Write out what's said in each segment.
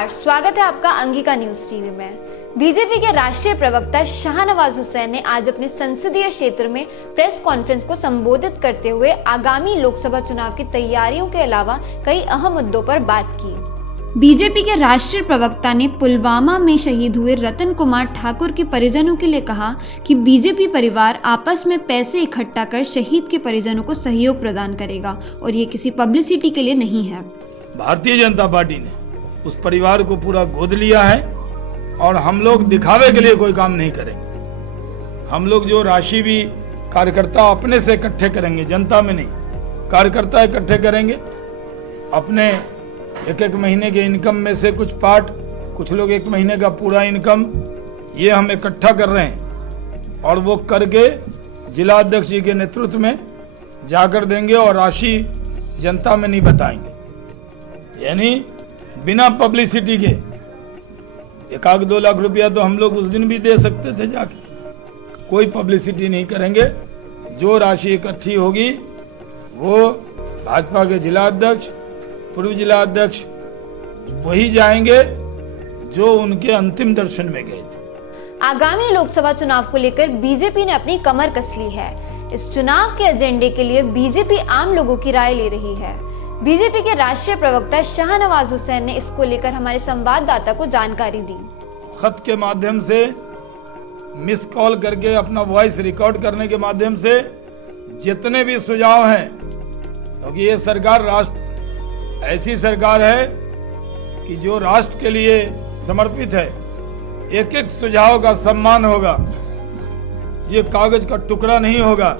नमस्कार, स्वागत है आपका अंगिका न्यूज टीवी में। बीजेपी के राष्ट्रीय प्रवक्ता शाहनवाज हुसैन ने आज अपने संसदीय क्षेत्र में प्रेस कॉन्फ्रेंस को संबोधित करते हुए आगामी लोकसभा चुनाव की तैयारियों के अलावा कई अहम मुद्दों पर बात की। बीजेपी के राष्ट्रीय प्रवक्ता ने पुलवामा में शहीद हुए रतन कुमार ठाकुर के परिजनों के लिए कहा कि बीजेपी परिवार आपस में पैसे इकट्ठा कर शहीद के परिजनों को सहयोग प्रदान करेगा और ये किसी पब्लिसिटी के लिए नहीं है। भारतीय जनता पार्टी ने उस परिवार को पूरा गोद लिया है और हम लोग दिखावे के लिए कोई काम नहीं करेंगे। हम लोग जो राशि भी कार्यकर्ता अपने से इकट्ठे करेंगे, जनता में नहीं, कार्यकर्ता इकट्ठे करेंगे। अपने एक महीने के इनकम में से कुछ पार्ट, कुछ लोग 1 महीने का पूरा इनकम, ये हम इकट्ठा कर रहे हैं और वो करके जिला अध्यक्ष जी के नेतृत्व में जाकर देंगे और राशि जनता में नहीं बताएंगे। यानी बिना पब्लिसिटी के 1-2 लाख रुपया तो हम लोग उस दिन भी दे सकते थे जाके, कोई पब्लिसिटी नहीं करेंगे। जो राशि इकट्ठी होगी वो भाजपा के जिला अध्यक्ष, पूर्व जिला अध्यक्ष वही जाएंगे जो उनके अंतिम दर्शन में गए थे। आगामी लोकसभा चुनाव को लेकर बीजेपी ने अपनी कमर कस ली है। इस चुनाव के एजेंडे के लिए बीजेपी आम लोगों की राय ले रही है। बीजेपी के राष्ट्रीय प्रवक्ता शाहनवाज हुसैन ने इसको लेकर हमारे संवाददाता को जानकारी दी। खत के माध्यम से, मिस कॉल करके, अपना वॉइस रिकॉर्ड करने के माध्यम से जितने भी सुझाव हैं, क्योंकि ये सरकार राष्ट्र ऐसी सरकार है कि जो राष्ट्र के लिए समर्पित है, एक एक सुझाव का सम्मान होगा। ये कागज का टुकड़ा नहीं होगा,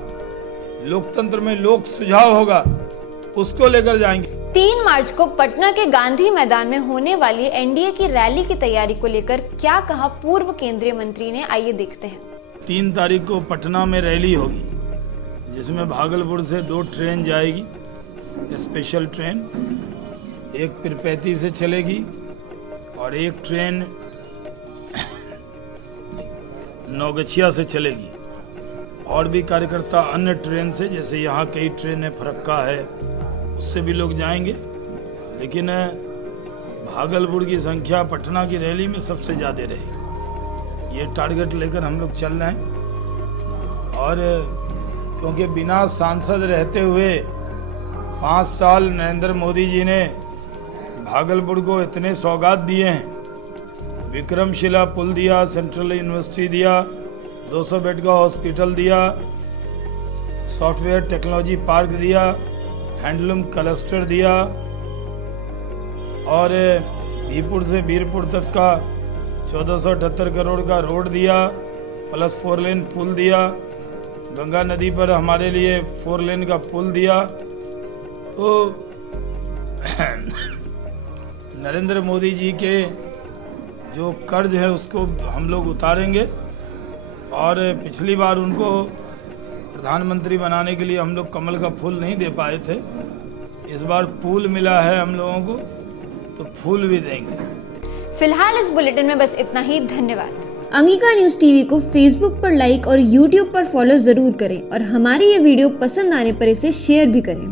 लोकतंत्र में लोक सुझाव होगा, उसको लेकर जाएंगे। 3 मार्च को पटना के गांधी मैदान में होने वाली एनडीए की रैली की तैयारी को लेकर क्या कहा पूर्व केंद्रीय मंत्री ने, आइए देखते हैं। 3 तारीख को पटना में रैली होगी, जिसमें भागलपुर से 2 ट्रेन जाएगी, स्पेशल ट्रेन। एक पीरपैंती से चलेगी और एक ट्रेन नौगछिया से चलेगी। और भी कार्यकर्ता अन्य ट्रेन से, जैसे यहाँ कई ट्रेनें फरक्का है, उससे भी लोग जाएंगे। लेकिन भागलपुर की संख्या पटना की रैली में सबसे ज़्यादा रहेगी। ये टारगेट लेकर हम लोग चल रहे हैं। और क्योंकि बिना सांसद रहते हुए 5 साल नरेंद्र मोदी जी ने भागलपुर को इतने सौगात दिए हैं, विक्रमशिला पुल दिया, सेंट्रल यूनिवर्सिटी दिया, 200 बेड का हॉस्पिटल दिया, सॉफ्टवेयर टेक्नोलॉजी पार्क दिया, हैंडलूम क्लस्टर दिया और भीपुर से बीरपुर तक का 1478 करोड़ का रोड दिया, प्लस 4 लेन पुल दिया, गंगा नदी पर हमारे लिए 4 लेन का पुल दिया। तो नरेंद्र मोदी जी के जो कर्ज है उसको हम लोग उतारेंगे। और पिछली बार उनको प्रधानमंत्री बनाने के लिए हम लोग कमल का फूल नहीं दे पाए थे, इस बार फूल मिला है हम लोगों को, तो फूल भी देंगे। फिलहाल इस बुलेटिन में बस इतना ही। धन्यवाद। अंगिका न्यूज टीवी को फेसबुक पर लाइक और यूट्यूब पर फॉलो जरूर करें और हमारी ये वीडियो पसंद आने पर इसे शेयर भी करें।